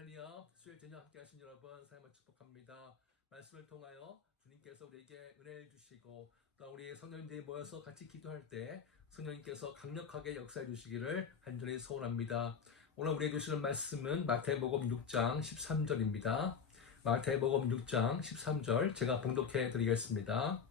할렐루야, 수요일 저녁 함께 하신 여러분 사랑을 축복합니다. 말씀을 통하여 주님께서 우리에게 은혜를 주시고 또 우리 성령님들이 모여서 같이 기도할 때 성령님께서 강력하게 역사해 주시기를 간절히 소원합니다. 오늘 우리에게 주시는 말씀은 마태복음 6장 13절입니다. 마태복음 6장 13절 제가 봉독해 드리겠습니다.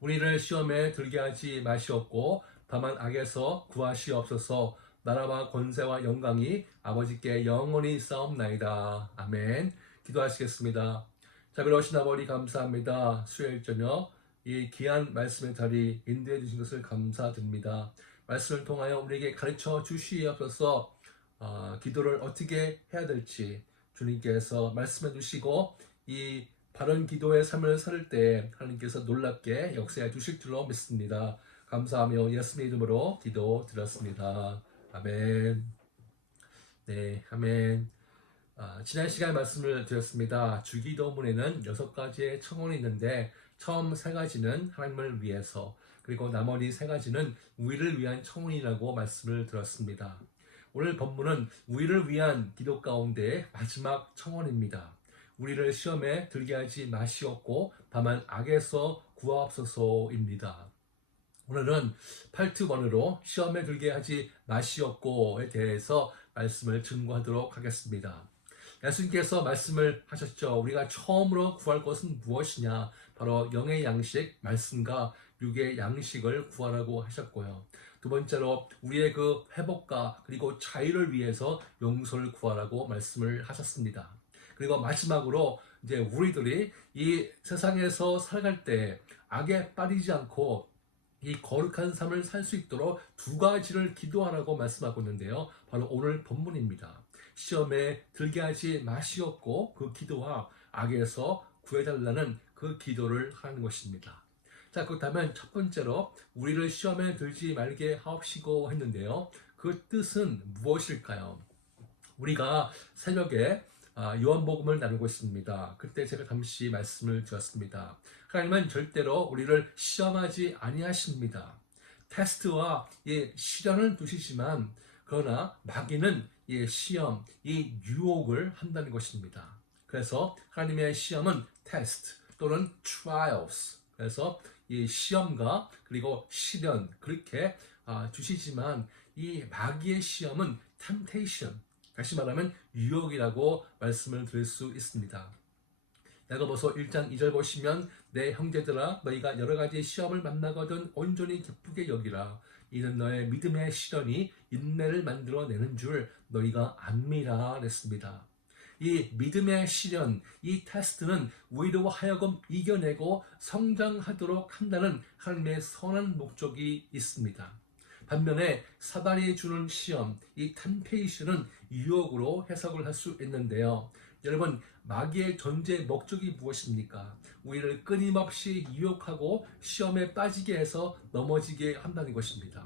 우리를 시험에 들게 하지 마시옵고 다만 악에서 구하시옵소서. 나라와 권세와 영광이 아버지께 영원히 있사옵나이다. 아멘. 기도하시겠습니다. 자비로우신 아버지 감사합니다. 수요일 저녁 이 귀한 말씀의 자리 인도해 주신 것을 감사드립니다. 말씀을 통하여 우리에게 가르쳐 주시옵소서. 기도를 어떻게 해야 될지 주님께서 말씀해 주시고 이 바른 기도의 삶을 살 때 하나님께서 놀랍게 역사해 주실 줄로 믿습니다. 감사하며 예수님의 이름으로 기도 드렸습니다. 아멘. 네, 아멘. 지난 시간에 말씀을 드렸습니다. 주기도문에는 6가지의 청원이 있는데 처음 3가지는 하나님을 위해서, 그리고 나머지 3가지는 우리를 위한 청원이라고 말씀을 드렸습니다. 오늘 본문은 우리를 위한 기도 가운데 마지막 청원입니다. 우리를 시험에 들게 하지 마시옵고 다만 악에서 구하옵소서입니다. 오늘은 8투번으로 시험에 들게 하지 마시옵고에 대해서 말씀을 증거하도록 하겠습니다. 예수님께서 말씀을 하셨죠. 우리가 처음으로 구할 것은 무엇이냐? 바로 영의 양식, 말씀과 육의 양식을 구하라고 하셨고요. 두 번째로 우리의 그 회복과 그리고 자유를 위해서 용서를 구하라고 말씀을 하셨습니다. 그리고 마지막으로 이제 우리들이 이 세상에서 살아갈 때 악에 빠지지 않고 이 거룩한 삶을 살 수 있도록 2가지를 기도하라고 말씀하고 있는데요. 바로 오늘 본문입니다. 시험에 들게 하지 마시옵고 그 기도와 악에서 구해달라는 그 기도를 하는 것입니다. 자, 그렇다면 첫 번째로 우리를 시험에 들지 말게 하옵시고 했는데요. 그 뜻은 무엇일까요? 우리가 새벽에 요한복음을 나누고 있습니다. 그때 제가 잠시 말씀을 드렸습니다. 하나님은 절대로 우리를 시험하지 아니하십니다. 테스트와 시련을 두시지만 그러나 마귀는 시험, 이 유혹을 한다는 것입니다. 그래서 하나님의 시험은 테스트 또는 trials, 그래서 이 시험과 그리고 시련 그렇게 주시지만 이 마귀의 시험은 temptation, 다시 말하면 유혹이라고 말씀을 드릴 수 있습니다. 야고보서 1장 2절 보시면 내 형제들아 너희가 여러가지 시험을 만나거든 온전히 기쁘게 여기라. 이는 너의 믿음의 시련이 인내를 만들어내는 줄 너희가 압니라 그랬습니다. 이 믿음의 시련, 이 테스트는 우리로 하여금 이겨내고 성장하도록 한다는 하나님의 선한 목적이 있습니다. 반면에 사단이 주는 시험, 이 템페이션은 유혹으로 해석을 할 수 있는데요. 여러분, 마귀의 존재 목적이 무엇입니까? 우리를 끊임없이 유혹하고 시험에 빠지게 해서 넘어지게 한다는 것입니다.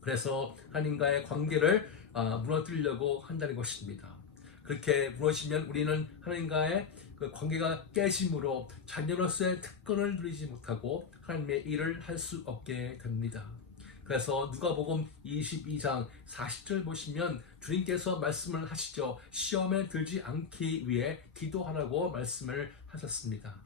그래서 하나님과의 관계를 무너뜨리려고 한다는 것입니다. 그렇게 무너지면 우리는 하나님과의 그 관계가 깨짐으로 자녀로서의 특권을 누리지 못하고 하나님의 일을 할 수 없게 됩니다. 그래서 누가복음 22장 40절 보시면 주님께서 말씀을 하시죠. 시험에 들지 않기 위해 기도하라고 말씀을 하셨습니다.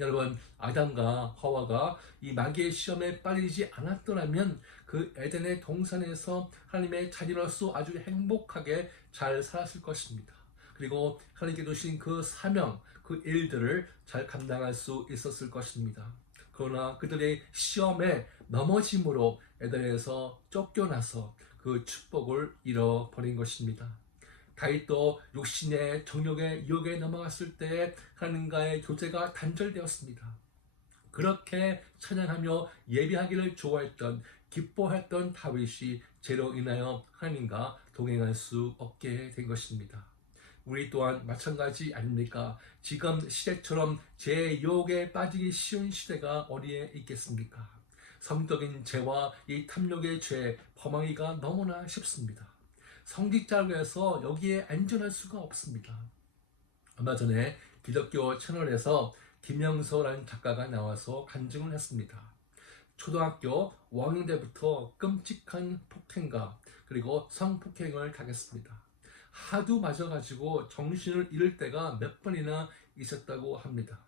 여러분, 아담과 하와가 이 마귀의 시험에 빠지지 않았더라면 그 에덴의 동산에서 하나님의 자녀로서 아주 행복하게 잘 살았을 것입니다. 그리고 하나님께 주신 그 사명, 그 일들을 잘 감당할 수 있었을 것입니다. 그러나 그들의 시험에 넘어짐으로 에덴에서 쫓겨나서 그 축복을 잃어버린 것입니다. 다윗도 육신의 정욕의 유혹에 넘어갔을 때 하나님과의 교제가 단절되었습니다. 그렇게 찬양하며 예배하기를 좋아했던, 기뻐했던 다윗이 죄로 인하여 하나님과 동행할 수 없게 된 것입니다. 우리 또한 마찬가지 아닙니까? 지금 시대처럼 죄의 유혹에 빠지기 쉬운 시대가 어디에 있겠습니까? 성적인 죄와 이 탐욕의 죄, 범하기가 너무나 쉽습니다. 성직자로 해서 여기에 안전할 수가 없습니다. 얼마 전에 기독교 채널에서 김영서라는 작가가 나와서 간증을 했습니다. 초등학교 5학년 때부터 끔찍한 폭행과 그리고 성폭행을 당했습니다. 하도 맞아가지고 정신을 잃을 때가 몇 번이나 있었다고 합니다.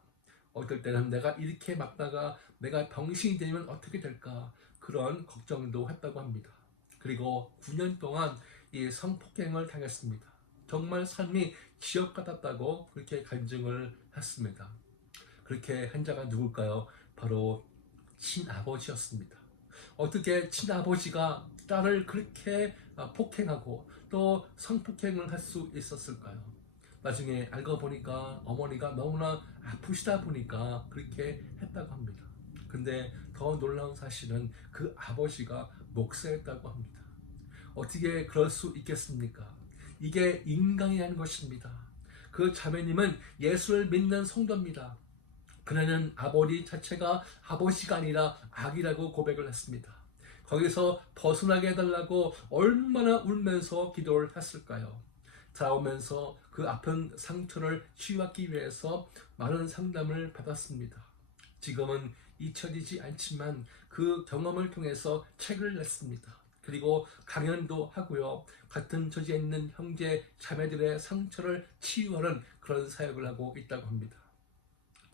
어떨 때는 내가 이렇게 맞다가 내가 병신이 되면 어떻게 될까, 그런 걱정도 했다고 합니다. 그리고 9년 동안 이 성폭행을 당했습니다. 정말 삶이 지옥 같았다고 그렇게 간증을 했습니다. 그렇게 한 자가 누굴까요? 바로 친아버지였습니다. 어떻게 친아버지가 딸을 그렇게 폭행하고 또 성폭행을 할 수 있었을까요? 나중에 알고 보니까 어머니가 너무나 아프시다 보니까 그렇게 했다고 합니다. 근데 더 놀라운 사실은 그 아버지가 목사였다고 합니다. 어떻게 그럴 수 있겠습니까? 이게 인간이 하는 것입니다. 그 자매님은 예수를 믿는 성도입니다. 그녀는 아버지 자체가 아버지가 아니라 악이라고 고백을 했습니다. 거기서 벗어나게 해달라고 얼마나 울면서 기도를 했을까요? 자라오면서 그 아픈 상처를 치유하기 위해서 많은 상담을 받았습니다. 지금은 잊혀지지 않지만 그 경험을 통해서 책을 냈습니다. 그리고 강연도 하고요. 같은 처지에 있는 형제 자매들의 상처를 치유하는 그런 사역을 하고 있다고 합니다.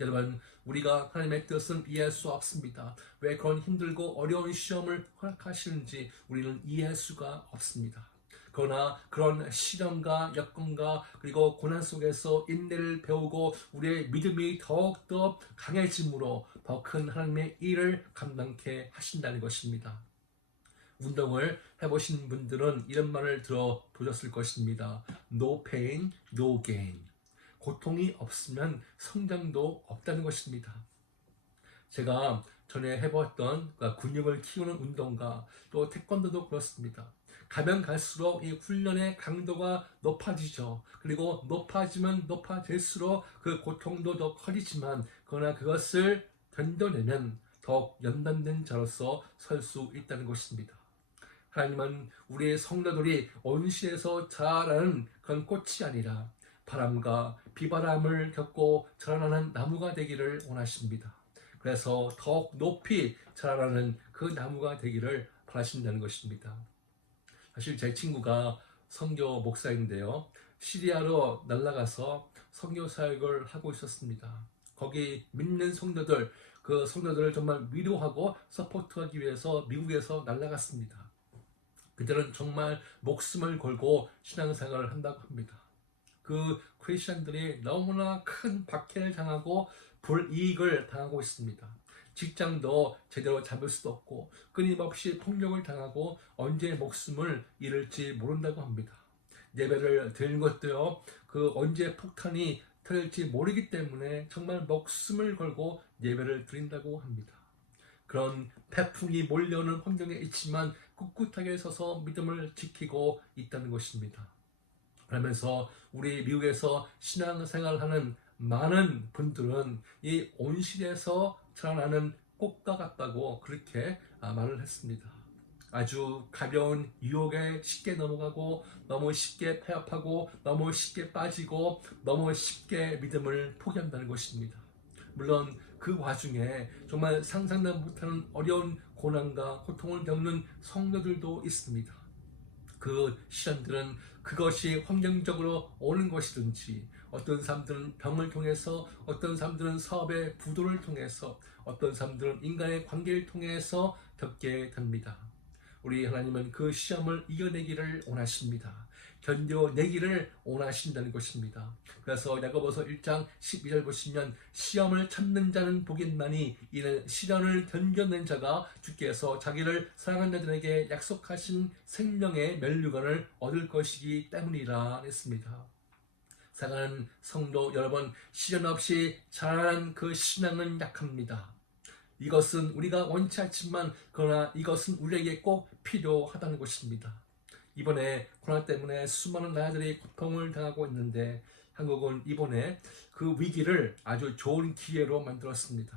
여러분, 우리가 하나님의 뜻은 이해할 수 없습니다. 왜 그런 힘들고 어려운 시험을 허락하시는지 우리는 이해할 수가 없습니다. 그러나 그런 시련과 여건과 그리고 고난 속에서 인내를 배우고 우리의 믿음이 더욱더 강해짐으로 더 큰 하나님의 일을 감당케 하신다는 것입니다. 운동을 해보신 분들은 이런 말을 들어보셨을 것입니다. No pain, no gain. 고통이 없으면 성장도 없다는 것입니다. 제가 전에 해봤던 근육을 키우는 운동과 또 태권도도 그렇습니다. 가면 갈수록 이 훈련의 강도가 높아지죠. 그리고 높아지면 높아질수록 그 고통도 더 커지지만 그러나 그것을 견뎌내면 더욱 연단된 자로서 설 수 있다는 것입니다. 하나님은 우리의 성도들이 온실에서 자라는 그런 꽃이 아니라 바람과 비바람을 겪고 자라나는 나무가 되기를 원하십니다. 그래서 더욱 높이 자라나는 그 나무가 되기를 바라신다는 것입니다. 사실 제 친구가 선교 목사인데요. 시리아로 날아가서 선교 사역을 하고 있었습니다. 거기 믿는 성도들, 그 성도들을 정말 위로하고 서포트하기 위해서 미국에서 날아갔습니다. 그들은 정말 목숨을 걸고 신앙생활을 한다고 합니다. 그 크리스천들이 너무나 큰 박해를 당하고 불이익을 당하고 있습니다. 직장도 제대로 잡을 수도 없고 끊임없이 폭력을 당하고 언제 목숨을 잃을지 모른다고 합니다. 예배를 드리는 것도요, 그 언제 폭탄이 터질지 모르기 때문에 정말 목숨을 걸고 예배를 드린다고 합니다. 그런 태풍이 몰려오는 환경에 있지만 꿋꿋하게 서서 믿음을 지키고 있다는 것입니다. 그러면서 우리 미국에서 신앙생활하는 많은 분들은 이 온실에서 자라나는 꽃과 같다고 그렇게 말을 했습니다. 아주 가벼운 유혹에 쉽게 넘어가고 너무 쉽게 폐업하고 너무 쉽게 빠지고 너무 쉽게 믿음을 포기한다는 것입니다. 물론 그 와중에 정말 상상도 못하는 어려운 고난과 고통을 겪는 성도들도 있습니다. 그 시련들은 그것이 환경적으로 오는 것이든지 어떤 사람들은 병을 통해서 어떤 사람들은 사업의 부도를 통해서 어떤 사람들은 인간의 관계를 통해서 겪게 됩니다. 우리 하나님은 그 시험을 이겨내기를 원하십니다. 견뎌내기를 원하신다는 것입니다. 그래서 야고보서 1장 12절 보시면 시험을 참는 자는 복이 있나니 이는 시련을 견뎌낸 자가 주께서 자기를 사랑하는 자들에게 약속하신 생명의 면류관을 얻을 것이기 때문이라 했습니다. 사랑하는 성도 여러분, 시련 없이 자란 그 신앙은 약합니다. 이것은 우리가 원치 않지만 그러나 이것은 우리에게 꼭 필요하다는 것입니다. 이번에 코로나 때문에 수많은 나라들이 고통을 당하고 있는데 한국은 이번에 그 위기를 아주 좋은 기회로 만들었습니다.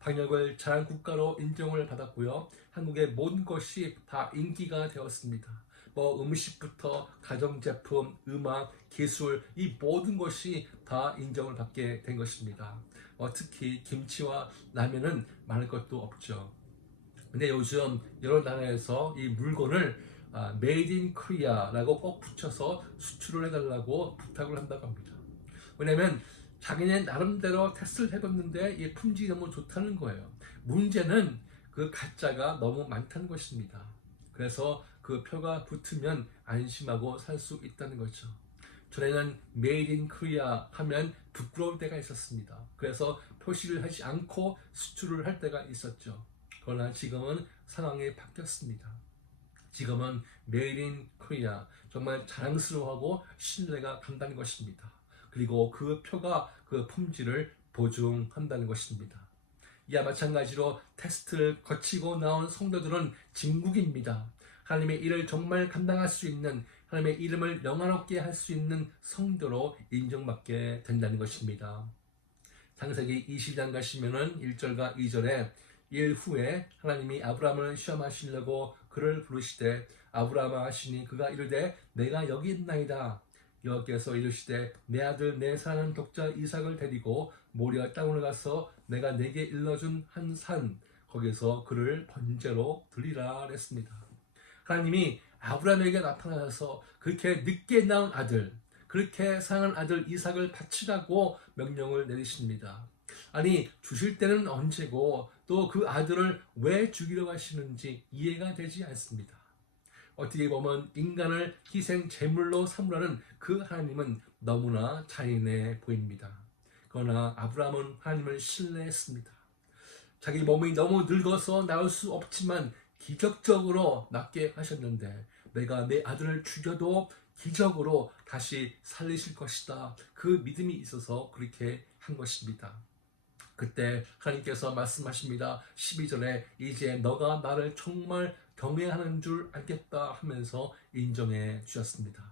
방역을 잘한 국가로 인정을 받았고요. 한국의 모든 것이 다 인기가 되었습니다. 음식부터 가전제품, 음악, 기술 이 모든 것이 다 인정을 받게 된 것입니다. 특히 김치와 라면은 말할 것도 없죠. 근데 요즘 여러 나라에서 이 물건을 Made in Korea라고 꼭 붙여서 수출을 해달라고 부탁을 한다고 합니다. 왜냐하면 자기네 나름대로 테스트를 해봤는데 이 품질이 너무 좋다는 거예요. 문제는 그 가짜가 너무 많다는 것입니다. 그래서 그 표가 붙으면 안심하고 살 수 있다는 거죠. 전에는 Made in Korea 하면 부끄러울 때가 있었습니다. 그래서 표시를 하지 않고 수출을 할 때가 있었죠. 그러나 지금은 상황이 바뀌었습니다. 지금은 Made in Korea, 정말 자랑스러워하고 신뢰가 간다는 것입니다. 그리고 그 표가 그 품질을 보증한다는 것입니다. 이와 마찬가지로 테스트를 거치고 나온 성도들은 진국입니다. 하나님의 일을 정말 감당할 수 있는, 하나님의 이름을 영화롭게 할 수 있는 성도로 인정받게 된다는 것입니다. 창세기 20장 가시면은 1절과 2절에 일 후에 하나님이 아브라함을 시험하시려고 그를 부르시되 아브라함아 하시니 그가 이르되 내가 여기 있나이다. 여호와께서 이르시되 내 아들 내 사랑하는 독자 이삭을 데리고 모리아 땅으로 가서 내가 내게 일러준 한 산 거기서 그를 번제로 드리라 했습니다. 하나님이 아브라함에게 나타나서 그렇게 늦게 낳은 아들, 그렇게 사랑하는 아들 이삭을 바치라고 명령을 내리십니다. 아니 주실 때는 언제고 또 그 아들을 왜 죽이려고 하시는지 이해가 되지 않습니다. 어떻게 보면 인간을 희생 제물로 삼으라는 그 하나님은 너무나 잔인해 보입니다. 그러나 아브라함은 하나님을 신뢰했습니다. 자기 몸이 너무 늙어서 나올 수 없지만 기적적으로 낫게 하셨는데 내가 내 아들을 죽여도 기적으로 다시 살리실 것이다. 그 믿음이 있어서 그렇게 한 것입니다. 그때 하나님께서 말씀하십니다. 12절에 이제 너가 나를 정말 경외하는 줄 알겠다 하면서 인정해 주셨습니다.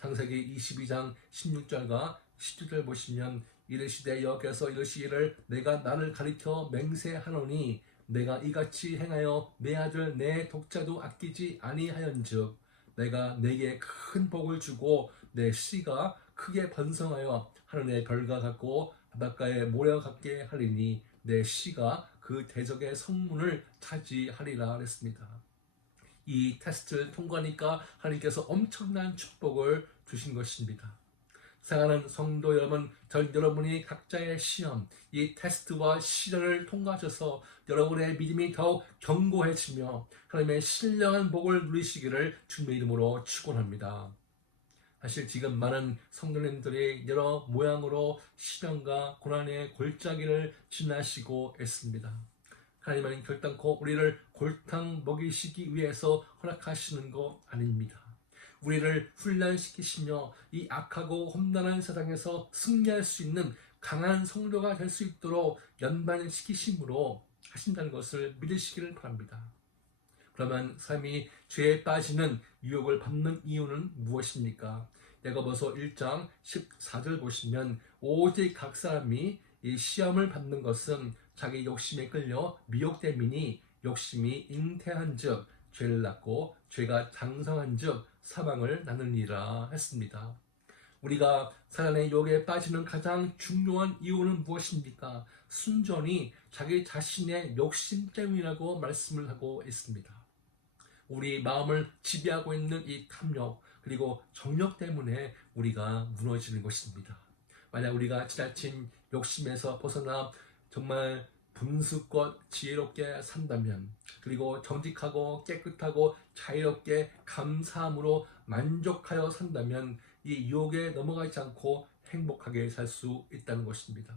창세기 22장 16절과 17절 보시면 이르시되 여호와께서 이르시기를 내가 나를 가리켜 맹세하노니 내가 이같이 행하여 내 아들 내 독자도 아끼지 아니하연즉 내가 내게 큰 복을 주고 내 씨가 크게 번성하여 하늘의 별과 같고 바닷가의 모래와 같게 하리니 내 씨가 그 대적의 성문을 차지하리라 했습니다. 이 테스트를 통과하니까 하나님께서 엄청난 축복을 주신 것입니다. 사랑하는 성도 여러분, 여러분이 각자의 시험, 이 테스트와 시련을 통과하셔서 여러분의 믿음이 더욱 견고해지며 하나님의 신령한 복을 누리시기를 주님의 이름으로 축원합니다. 사실 지금 많은 성도님들이 여러 모양으로 시련과 고난의 골짜기를 지나시고 있습니다. 하나님은 결단코 우리를 골탕 먹이시기 위해서 허락하시는 거 아닙니다. 우리를 훈련시키시며 이 악하고 험난한 세상에서 승리할 수 있는 강한 성도가 될 수 있도록 연반시키심으로 하신다는 것을 믿으시기를 바랍니다. 그러면 삶이 죄에 빠지는 유혹을 받는 이유는 무엇입니까? 야고보서 1장 14절 보시면 오직 각 사람이 이 시험을 받는 것은 자기 욕심에 끌려 미혹됨이니 욕심이 잉태한즉 죄를 낳고 죄가 장성한즉 사망을 낳느니라 했습니다. 우리가 사단의 유혹에 빠지는 가장 중요한 이유는 무엇입니까? 순전히 자기 자신의 욕심 때문이라고 말씀을 하고 있습니다. 우리 마음을 지배하고 있는 이 탐욕 그리고 정욕 때문에 우리가 무너지는 것입니다. 만약 우리가 지나친 욕심에서 벗어나 정말 분수껏 지혜롭게 산다면 그리고 정직하고 깨끗하고 자유롭게 감사함으로 만족하여 산다면 이 유혹에 넘어가지 않고 행복하게 살 수 있다는 것입니다.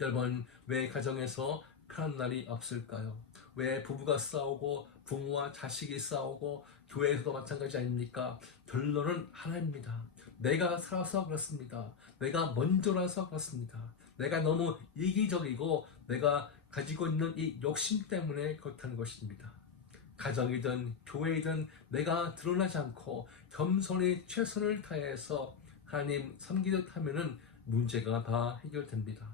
여러분, 왜 가정에서 편한 날이 없을까요? 왜 부부가 싸우고 부모와 자식이 싸우고 교회에서도 마찬가지 아닙니까? 결론은 하나입니다. 내가 살아서 그렇습니다. 내가 먼저라서 그렇습니다. 내가 너무 이기적이고 내가 가지고 있는 이 욕심 때문에 그렇다는 것입니다. 가정이든 교회이든 내가 드러나지 않고 겸손히 최선을 다해서 하나님 섬기듯 하면은 문제가 다 해결됩니다.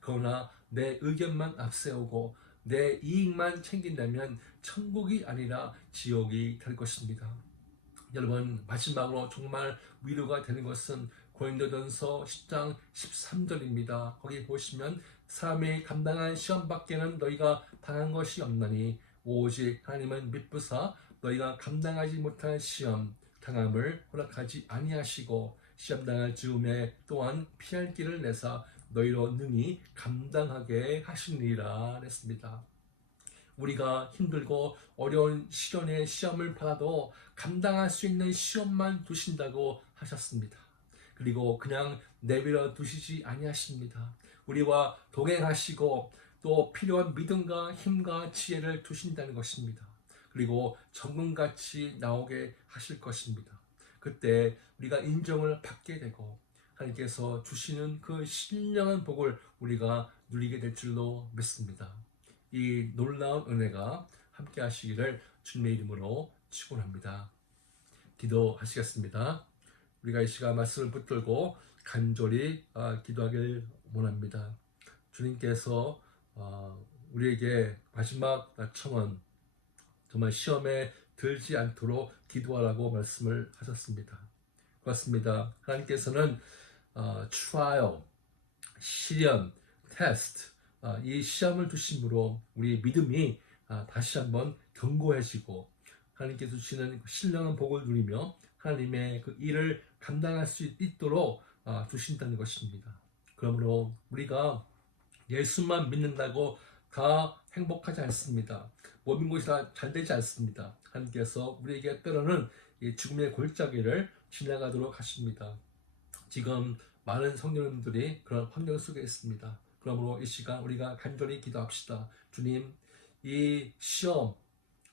그러나 내 의견만 앞세우고 내 이익만 챙긴다면 천국이 아니라 지옥이 될 것입니다. 여러분, 마지막으로 정말 위로가 되는 것은 고린도전서 10장 13절입니다. 거기 보시면 사람이 감당한 시험 밖에는 너희가 당한 것이 없나니 오직 하나님은 미쁘사 너희가 감당하지 못한 시험 당함을 허락하지 아니하시고 시험 당할 즈음에 또한 피할 길을 내사 너희로 능히 감당하게 하시니라 했습니다. 우리가 힘들고 어려운 시련의 시험을 받아도 감당할 수 있는 시험만 두신다고 하셨습니다. 그리고 그냥 내버려 두시지 아니하십니다. 우리와 동행하시고 또 필요한 믿음과 힘과 지혜를 주신다는 것입니다. 그리고 정금같이 나오게 하실 것입니다. 그때 우리가 인정을 받게 되고 하나님께서 주시는 그 신령한 복을 우리가 누리게 될 줄로 믿습니다. 이 놀라운 은혜가 함께 하시기를 주님의 이름으로 축원합니다. 기도하시겠습니다. 우리가 이 시간 말씀을 붙들고 간절히 기도하길 원합니다. 주님께서 우리에게 마지막 청원, 정말 시험에 들지 않도록 기도하라고 말씀을 하셨습니다. 그렇습니다. 하나님께서는 trial, 시련, 테스트, 이 시험을 두심으로 우리의 믿음이 다시 한번 견고해지고 하나님께서 주시는 신령한 복을 누리며 하나님의 그 일을 감당할 수 있도록 주신다는 것입니다. 그러므로 우리가 예수만 믿는다고 다 행복하지 않습니다. 모든 것이 다 잘 되지 않습니다. 하나님께서 우리에게 때로는 이 죽음의 골짜기를 지나가도록 하십니다. 지금 많은 성도님들이 그런 환경 속에 있습니다. 그러므로 이 시간 우리가 간절히 기도합시다. 주님, 이 시험,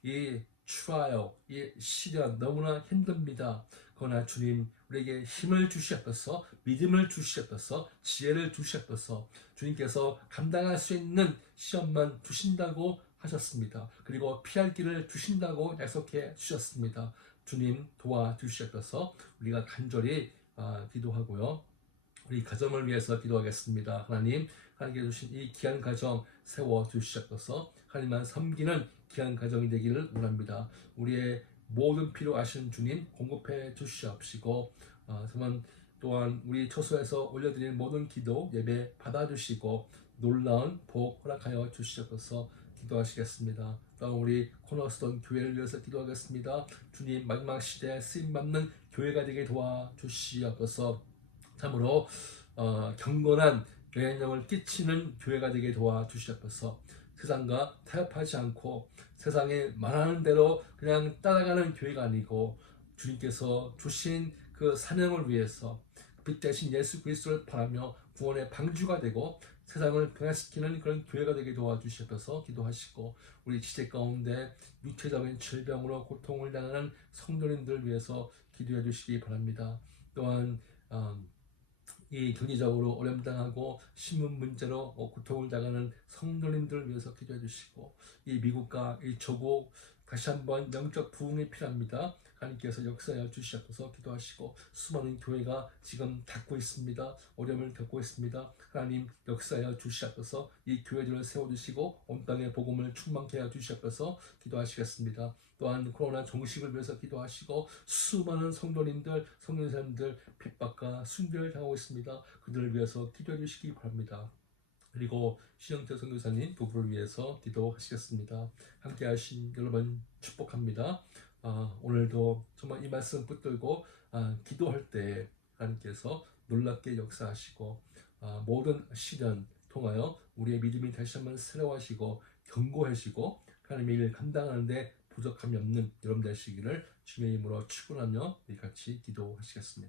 이 trial, 이 시련 너무나 힘듭니다. 그러나 주님, 우리에게 힘을 주시옵소서, 믿음을 주시옵소서, 지혜를 주시옵소서. 주님께서 감당할 수 있는 시험만 주신다고 하셨습니다. 그리고 피할 길을 주신다고 약속해 주셨습니다. 주님 도와주시옵소서. 우리가 간절히 기도하고요. 우리 가정을 위해서 기도하겠습니다. 하나님께 주신 이 귀한 가정 세워주시옵소서. 하나님만 섬기는 귀한 가정이 되기를 원합니다. 우리의 모든 필요 아시는 주님 공급해 주시옵시고 또한 우리 처소에서 올려드리는 모든 기도 예배 받아주시고 놀라운 복 허락하여 주시옵소서. 기도하시겠습니다. 또 우리 코너스톤 교회를 위해서 기도하겠습니다. 주님 마지막 시대에 쓰임받는 교회가 되게 도와주시옵소서. 참으로 경건한 영향력을 끼치는 교회가 되게 도와주시옵소서. 세상과 타협하지 않고 세상에 말하는 대로 그냥 따라가는 교회가 아니고 주님께서 주신 그 사명을 위해서 빛 대신 예수 그리스도를 바라며 구원의 방주가 되고 세상을 변화시키는 그런 교회가 되게 도와주시옵소서. 기도하시고 우리 지체 가운데 육체적인 질병으로 고통을 당하는 성도님들 위해서 기도해 주시기 바랍니다. 또한 이 경제적으로 어려움 당하고 신문 문제로 고통을 당하는 성도님들을 위해서 기도해 주시고 이 미국과 이 조국 다시 한번 영적 부흥이 필요합니다. 하나님께서 역사하여 주시옵소서. 기도하시고 수많은 교회가 지금 닫고 있습니다. 어려움을 겪고 있습니다. 하나님 역사하여 주시옵소서. 이 교회들을 세워주시고 온 땅의 복음을 충만케 하여 주시옵소서. 기도하시겠습니다. 또한 코로나 종식을 위해서 기도하시고 수많은 성도님들, 성도님들 핍박과 순교를 당하고 있습니다. 그들을 위해서 기도해 주시기 바랍니다. 그리고 신영태 선교사님 부부를 위해서 기도하시겠습니다. 함께 하신 여러분 축복합니다. 오늘도 정말 이 말씀 붙들고 기도할 때 하나님께서 놀랍게 역사하시고 모든 시련 통하여 우리의 믿음이 다시 한번 새로워지고 견고해지고 하나님의 일을 감당하는데 부족함이 없는 여러분 되시기를 주님의 이름으로 축원하며 같이 기도하시겠습니다.